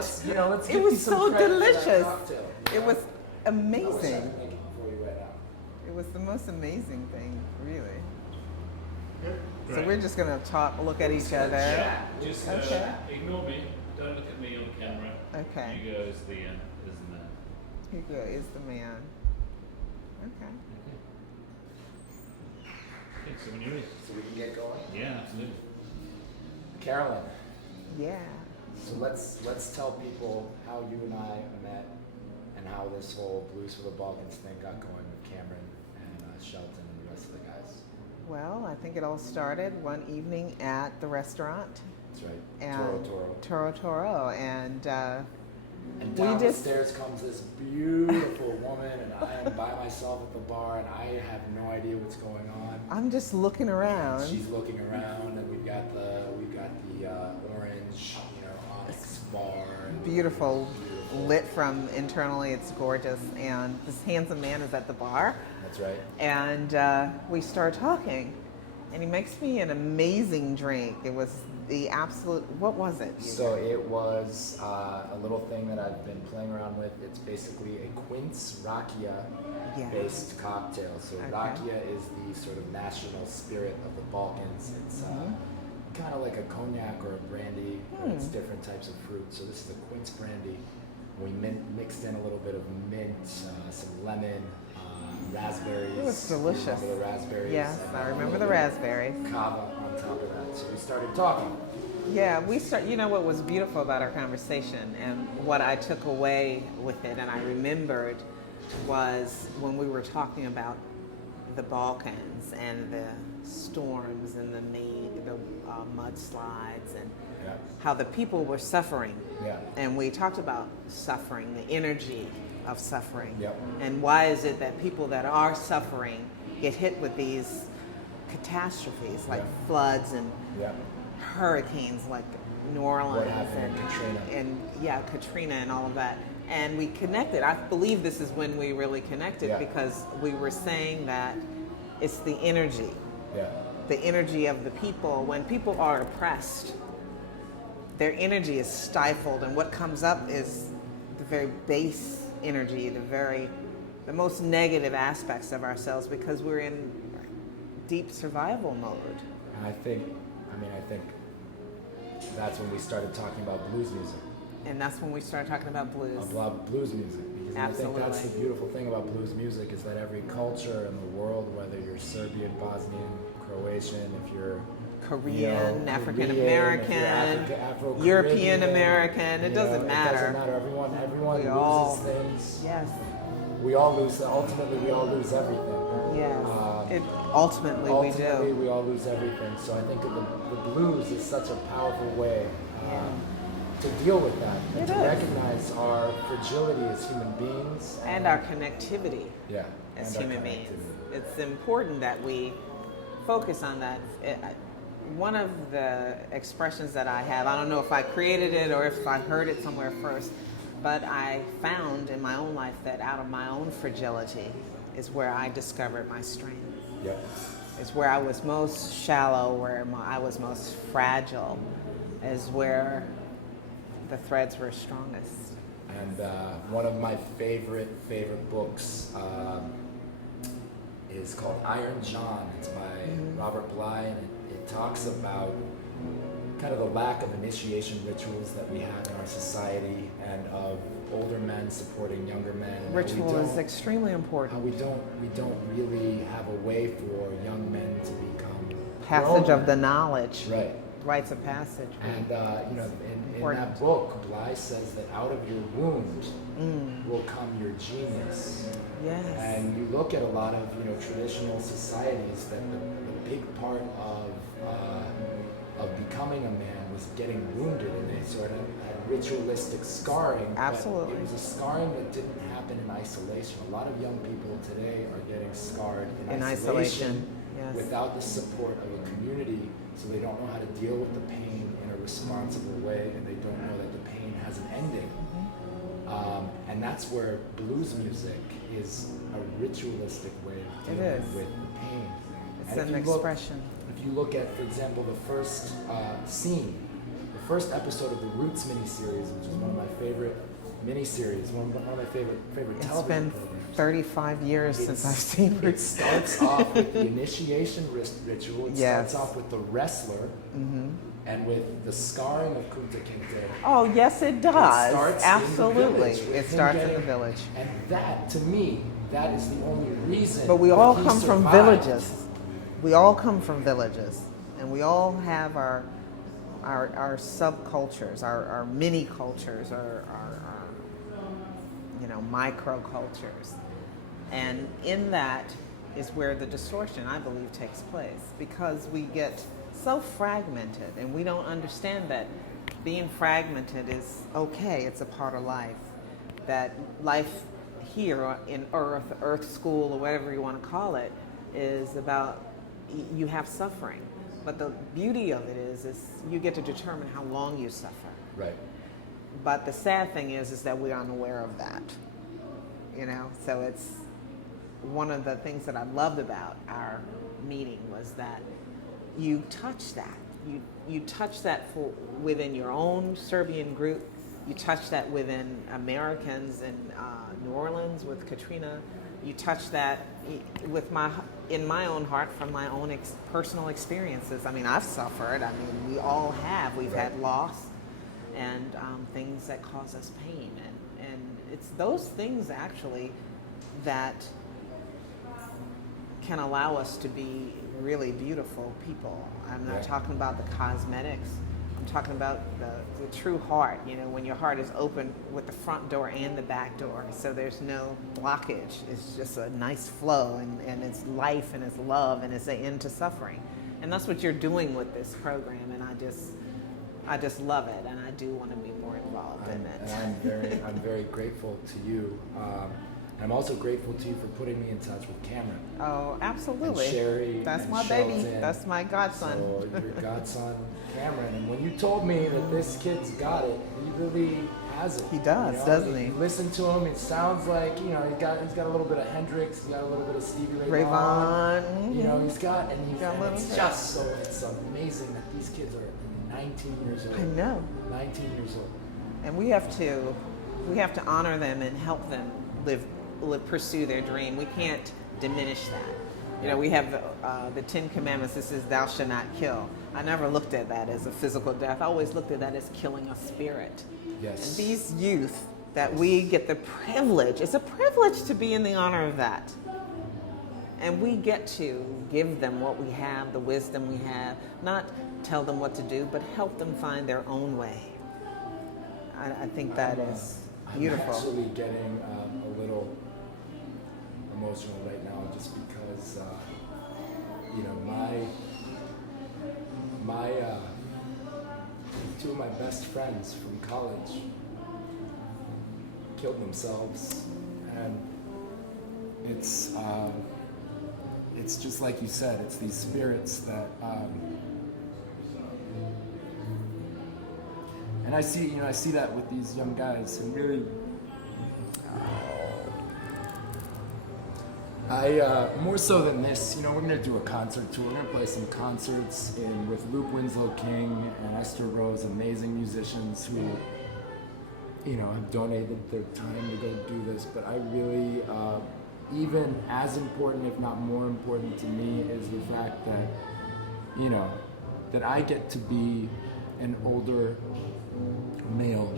Let's It give was you some so credit for that delicious. cocktail. It was I wish I amazing. could make it before you went out. It was the most amazing thing, really. So Great. we're just gonna look at each other. Yeah, just Okay. ignore me. Don't look at me on camera. Okay. Hugo is the man. Hugo is the man. Okay. Okay, so when you're ready. So we can get going. Yeah, absolutely. Carolyn, Yeah. so let's tell people how you and I met and how this whole Blues for the Balkans thing got going with Cameron and Shelton and the rest of the guys. Well, I think it all started one evening at the restaurant. That's right. And Toro. Toro. And And we down the just- stairs comes this beautiful woman, and I am by myself at the bar, and I have no idea what's going on. I'm just looking around. She's looking around, and we've got the orange, onyx bar. Beautiful, lit from internally. It's gorgeous. And this handsome man is at the bar. That's right. And we start talking. And he makes me an amazing drink. It was the absolute, what was it? So it was a little thing that I've been playing around with. It's basically a quince rakia based cocktail. So rakia is the sort of national spirit of the Balkans. It's kind of like a cognac or a brandy, but it's different types of fruit. So this is a quince brandy. We mixed in a little bit of mint, some lemon, raspberries. It was delicious. Remember the raspberries? Yes, and I a remember little the bit of raspberries. Kava on top of that. So we started talking. Yeah, you know what was beautiful about our conversation and what I took away with it and I remembered was when we were talking about the Balkans and the storms and the mudslides and how the people were suffering. Yeah. And we talked about suffering, the energy of suffering. Yep. And why is it that people that are suffering get hit with these catastrophes like floods and hurricanes like New Orleans and Katrina. And Katrina and all of that. And we connected. I believe this is when we really connected because we were saying that it's the energy. Yeah. The energy of the people. When people are oppressed, their energy is stifled, and what comes up is the very base energy, the most negative aspects of ourselves because we're in deep survival mode. And I think that's when we started talking about blues music. And that's when we started talking about blues. About blues music. Because Absolutely. I think that's the beautiful thing about blues music is that every culture in the world, whether you're Serbian, Bosnian, Croatian, if you're Korean, African Korean, American, Afro-Caribbean, European American, it doesn't matter. It doesn't matter. Everyone loses things. Yes. We all lose. Ultimately, we all lose everything. Yes. Ultimately, we do. We all lose everything. So I think the blues is such a powerful way to deal with that and to recognize our fragility as human beings and our connectivity as and human beings. It's important that we focus on that. One of the expressions that I have, I don't know if I created it or if I heard it somewhere first, but I found in my own life that out of my own fragility is where I discovered my strength. Yeah. It's where I was most shallow, where I was most fragile, is where the threads were strongest. And one of my favorite books is called Iron John. It's by Robert Bly, and it talks about kind of the lack of initiation rituals that we have in our society and of older men supporting younger men. Ritual is extremely important. How we don't really have a way for young men to become passage grown of the men. knowledge. Right. Rites of passage. And in that book, Bly says that out of your wound will come your genius. Yes. And you look at a lot of traditional societies that the big part of becoming a man was getting wounded, and they sort of had ritualistic scarring. Absolutely. But it was a scarring that didn't happen in isolation. A lot of young people today are getting scarred in isolation. Yes. Without the support of a community, so they don't know how to deal with the pain in a responsible way, and they don't know that the pain has an ending. And that's where blues music is a ritualistic way of dealing with the pain. It's an expression. If you look at, for example, the first scene, the first episode of the Roots miniseries, which is one of my favorite miniseries, one of my favorite It's television been programs. 35 years since I've seen It starts off with the initiation ritual. It Yes. starts off with the wrestler and with the scarring of Kunta Kinte. Oh, yes, it It does. starts Absolutely. in the village with It him starts in the getting- village. And that, to me, that is the only reason. But we that all he come from survived. villages. We all come from villages. And we all have our subcultures, our mini cultures, our micro cultures. And in that is where the distortion, I believe, takes place, because we get so fragmented and we don't understand that being fragmented is okay, it's a part of life. That life here in Earth School, or whatever you want to call it, is about you have suffering. But the beauty of it is you get to determine how long you suffer. Right. But the sad thing is that we're unaware of that. So it's one of the things that I loved about our meeting was that you touch that. You touch that within your own Serbian group. You touch that within Americans in New Orleans with Katrina. You touch that in my own heart from my own personal experiences. I mean, I've suffered. I mean, we all have. We've had loss and things that cause us pain. And it's those things actually that can allow us to be really beautiful people. I'm not talking about the cosmetics. I'm talking about the true heart, when your heart is open with the front door and the back door. So there's no blockage. It's just a nice flow, and it's life, and it's love, and it's an end to suffering. And that's what you're doing with this program, and I just love it, and I do want to be more involved in it. And I'm very grateful to you. I'm also grateful to you for putting me in touch with Cameron. Oh, absolutely. And Sherry. That's and my baby. Shelton. That's my godson. So your godson, Cameron. And when you told me that this kid's got it, he really has it. He does, doesn't he? You listen to him, it sounds like, he's got a little bit of Hendrix, he's got a little bit of Stevie Ray Vaughan. He's got, it's just so, it's amazing that these kids are 19 years old. I know. 19 years old. And we have to honor them and help them pursue their dream. We can't diminish that. We have the 10 Commandments. This is thou shalt not kill. I never looked at that as a physical death. I always looked at that as killing a spirit. Yes. And these youth that we get the privilege, it's a privilege to be in the honor of that. And we get to give them what we have, the wisdom we have, not tell them what to do, but help them find their own way. I think that is beautiful. I'm actually getting a little emotional right now, just because my two of my best friends from college killed themselves, and it's just like you said, it's these spirits that and I see that with these young guys, and really more so than this, we're going to do a concert tour. We're going to play some concerts with Luke Winslow King and Esther Rose, amazing musicians who, have donated their time to go do this. But I really, even as important, if not more important to me, is the fact that, that I get to be an older male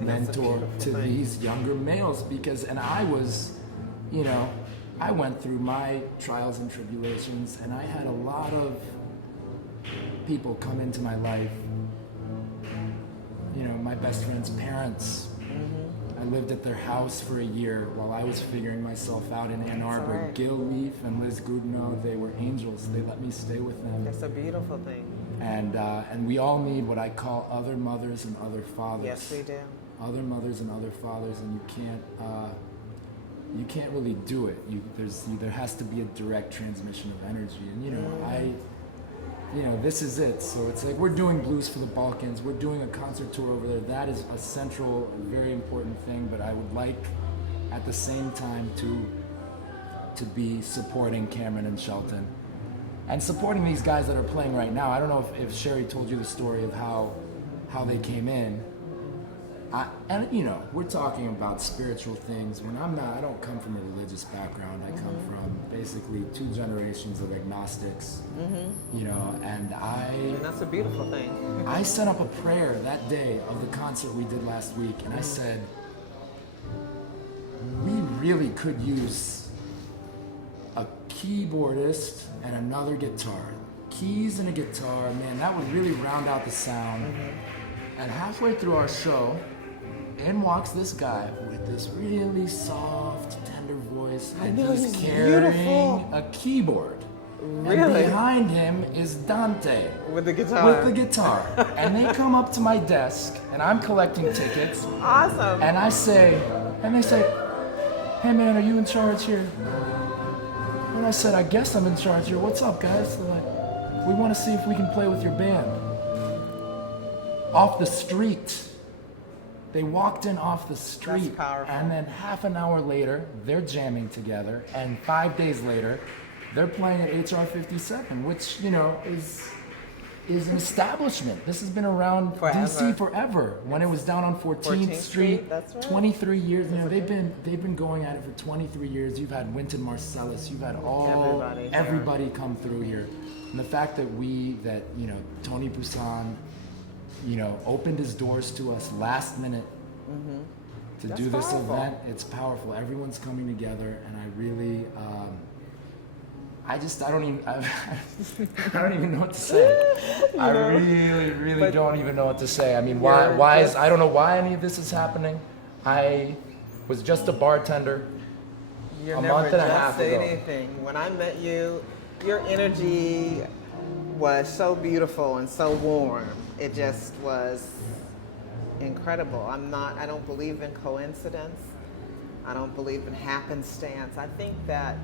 mentor to these younger males, and I was, I went through my trials and tribulations, and I had a lot of people come into my life. My best friend's parents. I lived at their house for a year while I was figuring myself out in Ann Arbor. Right. Gil Leaf and Liz Goodenow, they were angels. They let me stay with them. It's a beautiful thing. And we all need what I call other mothers and other fathers. Yes, we do. Other mothers and other fathers, and you can't really do it. There has to be a direct transmission of energy, and this is it. So it's like we're doing Blues for the Balkans. We're doing a concert tour over there. That is a central, very important thing. But I would like, at the same time, to be supporting Cameron and Shelton, and supporting these guys that are playing right now. I don't know if Sherry told you the story of how they came in. And you know, we're talking about spiritual things. When I don't come from a religious background. I come from basically 2 generations of agnostics. You know, and that's a beautiful thing. I set up a prayer that day of the concert we did last week, and I said, we really could use a keyboardist and another guitar. Keys and a guitar, man, that would really round out the sound. And halfway through our show, in walks this guy with this really soft, tender voice, and he's carrying a keyboard. Really? And behind him is Dante. With the guitar. With the guitar. And they come up to my desk, and I'm collecting tickets. Awesome. And they say, hey man, are you in charge here? And I said, I guess I'm in charge here. What's up, guys? They're like, we want to see if we can play with your band. Off the street. They walked in off the street. That's powerful. And then half an hour later, they're jamming together. And 5 days later, they're playing at HR-57, which, you know, is an establishment. This has been around DC forever. When it was down on 14th Street, that's right. 23 years. You know, they've been going at it for 23 years. You've had Wynton Marsalis. You've had everybody come through here. And the fact that you know, Tony Poussin, you know, opened his doors to us last minute to do this event, it's powerful. Everyone's coming together, and I really, I don't even know what to say. I really don't even know what to say. I mean, I don't know why any of this is happening. I was just a bartender a month and a half ago. Anything. When I met you, your energy was so beautiful and so warm. It just was incredible. I don't believe in coincidence. I don't believe in happenstance. I think that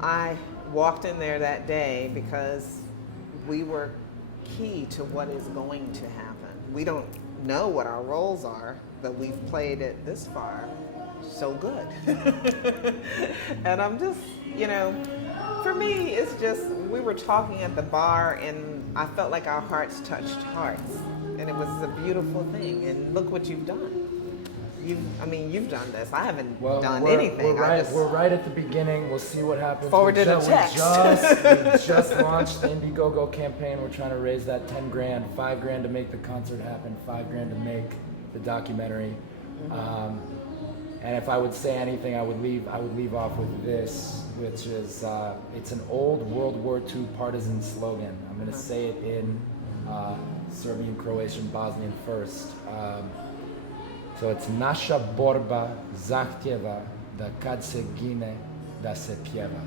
I walked in there that day because we were key to what is going to happen. We don't know what our roles are, but we've played it this far so good. And I'm just, you know, for me, it's just, we were talking at the bar and I felt like our hearts touched hearts. And it was a beautiful thing. And look what you've done. You've done this. I haven't done anything. We're right at the beginning. We'll see what happens. Forwarded a text. We just launched the Indiegogo campaign. We're trying to raise that 10 grand, 5 grand to make the concert happen, 5 grand to make the documentary. And if I would say anything, I would leave off with this, which is it's an old World War II partisan slogan. I'm going to say it in Serbian, Croatian, Bosnian first. So it's Naša borba zahtjeva da kad se gine da se pjeva,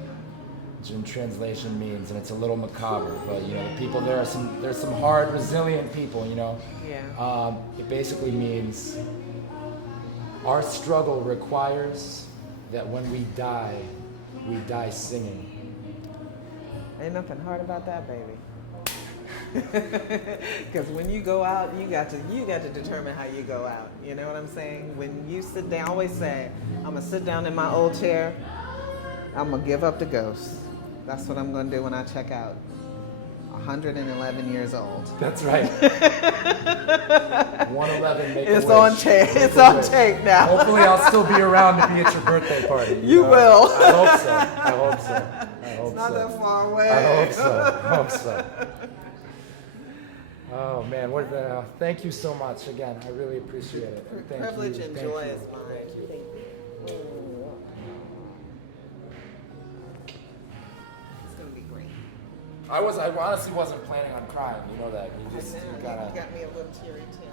which in translation means, and it's a little macabre, but you know, the people there's some hard, resilient people, you know. Yeah. It basically means our struggle requires that when we die singing. Ain't nothing hard about that, baby. Because when you go out, you got to determine how you go out. You know what I'm saying? When you sit down, I always say, I'm gonna sit down in my old chair. I'm gonna give up the ghost. That's what I'm gonna do when I check out. 111 years old. That's right. 111. Make it's a on wish. tape. It's on tape now. Hopefully, I'll still be around to be at your birthday party. You will. I hope so. It's not that far away. I hope so. Oh man, thank you so much again. I really appreciate it. Thank Privilege you. and Thank joy you. is mine. Thank you. It's gonna be great. I honestly wasn't planning on crying. You know that. You You gotta. got me a little teary too.